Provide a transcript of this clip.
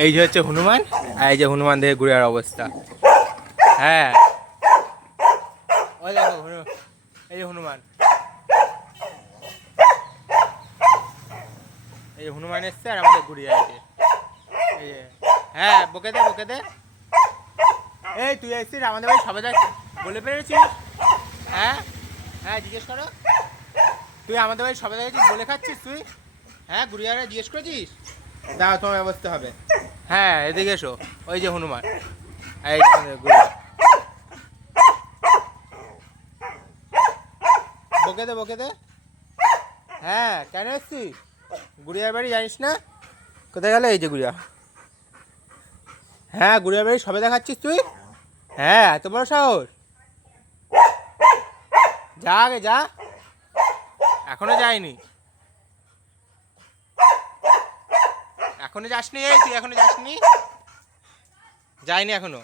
এই যে হচ্ছে হনুমান, আর এই যে হনুমান দেখে গুড়িয়ার অবস্থা। হ্যাঁ ওই দেখো এই যে হনুমান, এই যে হনুমান এসছে আর আমাদের গুড়িয়া এই যে। এই যে হ্যাঁ বকে দে বকে দে। এই তুই এসছিস আমাদের বাড়ি সবাই বলে পেরেছিস? হ্যাঁ হ্যাঁ জিজ্ঞেস করো, তুই আমাদের বাড়ি সবাই দেখেছিস বলে খাচ্ছিস তুই? হ্যাঁ গুড়িয়ারে জিজ্ঞেস করেছিস? দাও তোমার ব্যবস্থা হবে। হ্যাঁ এদিকে এসো, ওই যে হনুমান, এই যে আমাদের গুড়িয়া। বকে দে বকে দে। হ্যাঁ কেন এসছিস? গুড়িয়ার বাড়ি জানিস না? কোথায় গেল এই যে গুড়িয়া? হ্যাঁ গুড়িয়ার বাড়ি সবে দেখাচ্ছিস তুই? হ্যাঁ এত বড় সাহস, যা আগে যা। এখনো যায়নি, এখনো যাসনি? এই তুই এখনো যাসনি? যায়নি এখনো।